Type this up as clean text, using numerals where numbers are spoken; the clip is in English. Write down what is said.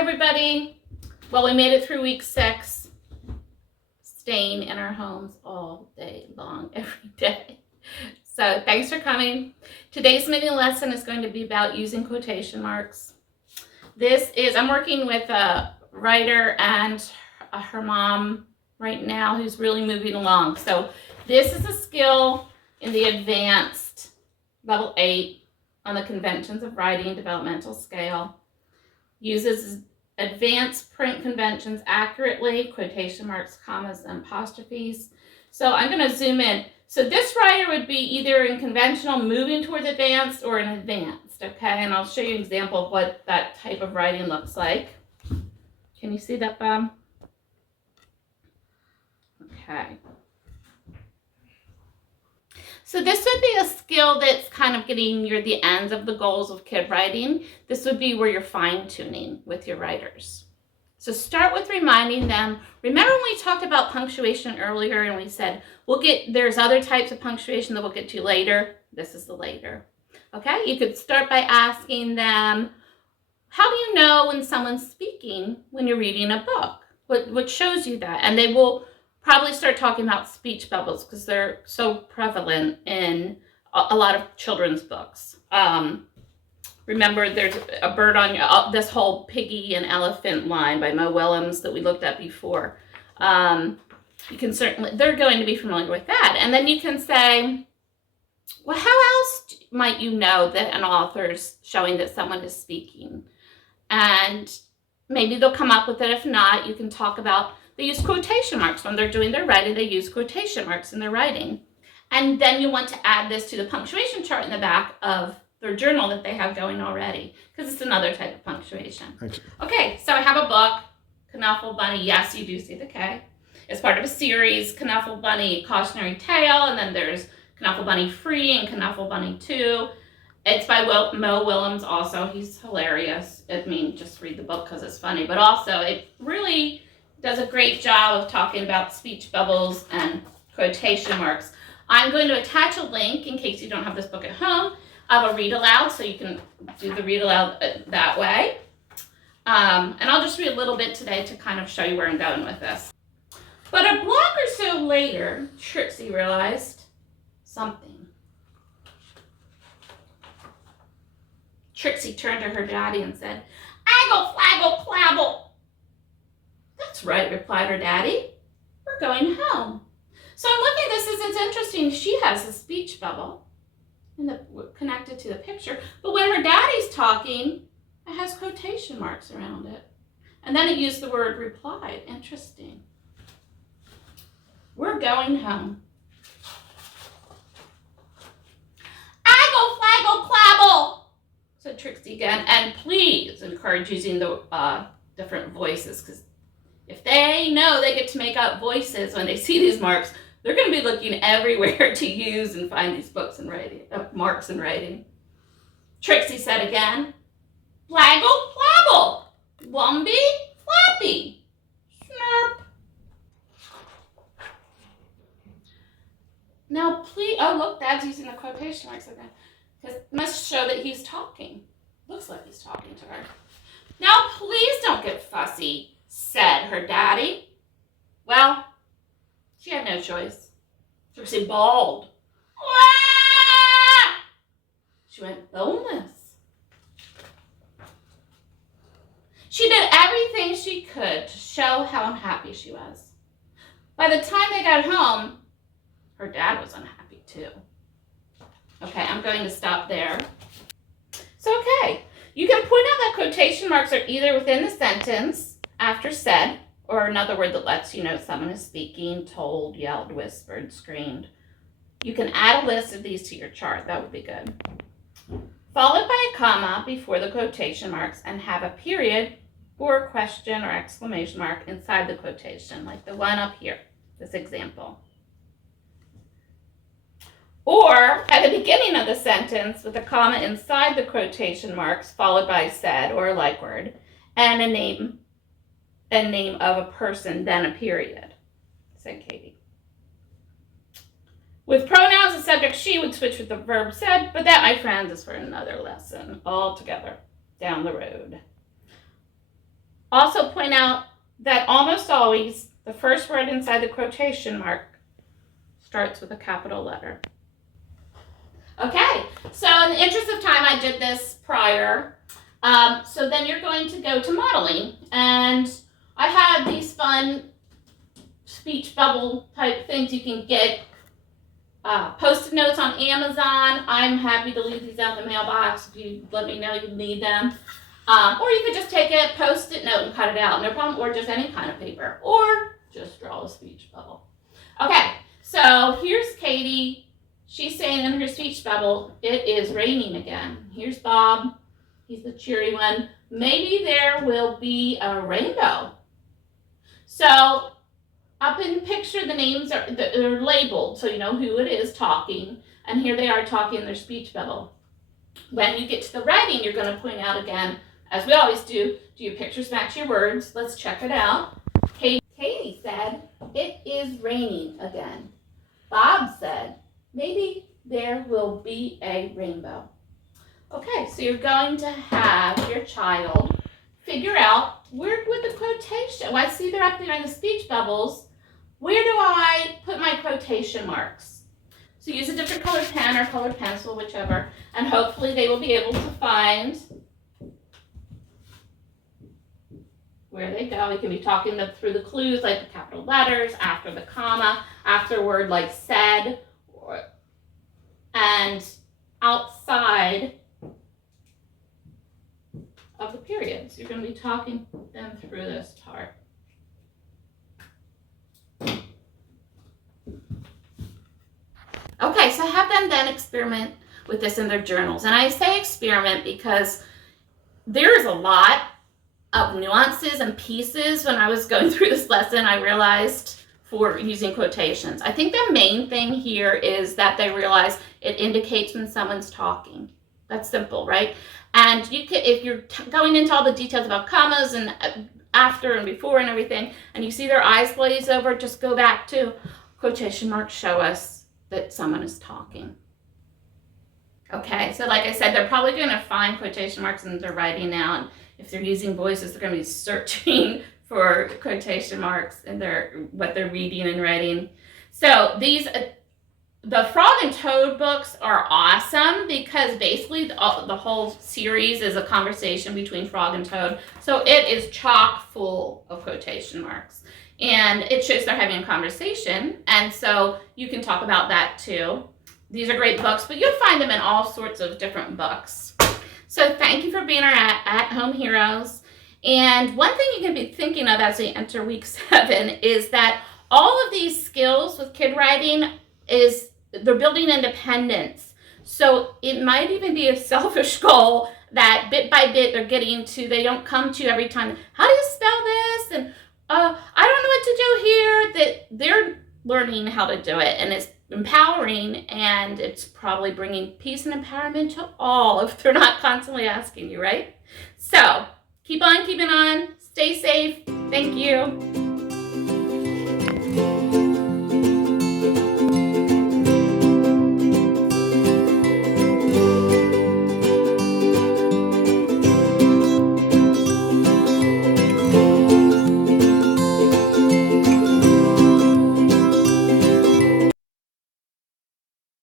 everybody. Well, we made it through week 6, staying in our homes all day long, every day. So thanks for coming. Today's mini lesson is going to be about using quotation marks. I'm working with a writer and her mom right now who's really moving along. So this is a skill in the advanced level 8 on the conventions of writing developmental scale. Uses advanced print conventions accurately, quotation marks, commas, and apostrophes. So I'm going to zoom in. So this writer would be either in conventional, moving towards advanced, or in advanced, okay? And I'll show you an example of what that type of writing looks like. Can you see that, Bob? Okay. So this would be a skill that's kind of getting near the ends of the goals of kid writing. This would be where you're fine-tuning with your writers. So start with reminding them. Remember when we talked about punctuation earlier and we said, there's other types of punctuation that we'll get to later. This is the later. Okay, you could start by asking them, how do you know when someone's speaking when you're reading a book? What shows you that? And they will probably start talking about speech bubbles because they're so prevalent in a lot of children's books. Remember, there's a bird on this whole piggy and elephant line by Mo Willems that we looked at before. They're going to be familiar with that. And then you can say, well, how else might you know that an author's showing that someone is speaking? And maybe they'll come up with it. If not, you can talk about, they use quotation marks when they're doing their writing. They use quotation marks in their writing. And then you want to add this to the punctuation chart in the back of their journal that they have going already, because it's another type of punctuation. Okay, so I have a book, Knuffle Bunny. Yes, you do see the K. It's part of a series, Knuffle Bunny, Cautionary Tale, and then there's Knuffle Bunny Free and Knuffle Bunny 2. It's by Mo Willems also. He's hilarious. I mean, just read the book because it's funny, but also it really does a great job of talking about speech bubbles and quotation marks. I'm going to attach a link in case you don't have this book at home of a read aloud, so you can do the read aloud that way. And I'll just read a little bit today to kind of show you where I'm going with this. But a block or so later, Trixie realized something. Trixie turned to her daddy and said, "Aggle, flaggle, clabble." "That's right," replied her daddy. "We're going home." So I'm looking at this as it's interesting. She has a speech bubble connected to the picture, but when her daddy's talking, it has quotation marks around it. And then it used the word replied. Interesting. We're going home. "Aggle, flaggle, clabble," said Trixie again. And please encourage using the different voices, because if they know they get to make up voices when they see these marks, they're going to be looking everywhere to use and find these books and writing, marks and writing. Trixie said again, "Flaggle, flabble, Wumby, flappy, snurp." Now please, oh look, Dad's using the quotation marks again. Because it must show that he's talking. Looks like he's talking to her. "Now please don't get fussy," said her daddy. Well, she had no choice. Trixie bawled. "Wah!" She went boneless. She did everything she could to show how unhappy she was. By the time they got home, her dad was unhappy too. Okay, I'm going to stop there. So, okay, you can point out that quotation marks are either within the sentence, after said, or another word that lets you know someone is speaking, told, yelled, whispered, screamed. You can add a list of these to your chart. That would be good. Followed by a comma before the quotation marks, and have a period or a question or exclamation mark inside the quotation, like the one up here, this example. Or at the beginning of the sentence with a comma inside the quotation marks, followed by said or a like word, and a name of a person, then a period, said Katie. With pronouns, the subject she would switch with the verb said, but that, my friends, is for another lesson altogether down the road. Also point out that almost always the first word inside the quotation mark starts with a capital letter. Okay, so in the interest of time, I did this prior. So then you're going to go to modeling, and I have these fun speech bubble type things you can get. Post-it notes on Amazon. I'm happy to leave these out in the mailbox if you let me know you need them. Or you could just take a post-it note and cut it out, no problem, or just any kind of paper, or just draw a speech bubble. Okay, so here's Katie. She's saying in her speech bubble, it is raining again. Here's Bob. He's the cheery one. Maybe there will be a rainbow. So up in the picture, the names are they're labeled, so you know who it is talking. And here they are talking in their speech bubble. When you get to the writing, you're going to point out again, as we always do your pictures match your words? Let's check it out. Katie said, it is raining again. Bob said, maybe there will be a rainbow. Okay, so you're going to have your child figure out, where would the quotation, well, I see they're up there in the speech bubbles, where do I put my quotation marks? So use a different colored pen or colored pencil, whichever, and hopefully they will be able to find where they go. We can be talking them through the clues, like the capital letters, after the comma, after a word like said, and outside of the periods. You're going to be talking them through this part. Okay, so have them then experiment with this in their journals. And I say experiment because there is a lot of nuances and pieces when I was going through this lesson, I realized, for using quotations. I think the main thing here is that they realize it indicates when someone's talking. That's simple, right? And you can, if you're going into all the details about commas and after and before and everything, and you see their eyes glaze over, just go back to quotation marks show us that someone is talking. Okay, so like I said, they're probably going to find quotation marks in their writing now, and if they're using voices, they're going to be searching for quotation marks in what they're reading and writing. So these, the Frog and Toad books are awesome because basically the whole series is a conversation between Frog and Toad. So it is chock full of quotation marks. And it shows they're having a conversation, and so you can talk about that too. These are great books, but you'll find them in all sorts of different books. So thank you for being our at-home heroes. And one thing you can be thinking of as we enter week 7 is that all of these skills with kid writing they're building independence. So it might even be a selfish goal that bit by bit they're getting to, they don't come to every time, how do you spell this? And I don't know what to do here. That they're learning how to do it, and it's empowering, and it's probably bringing peace and empowerment to all if they're not constantly asking you, right? So keep on keeping on. Stay safe. Thank you.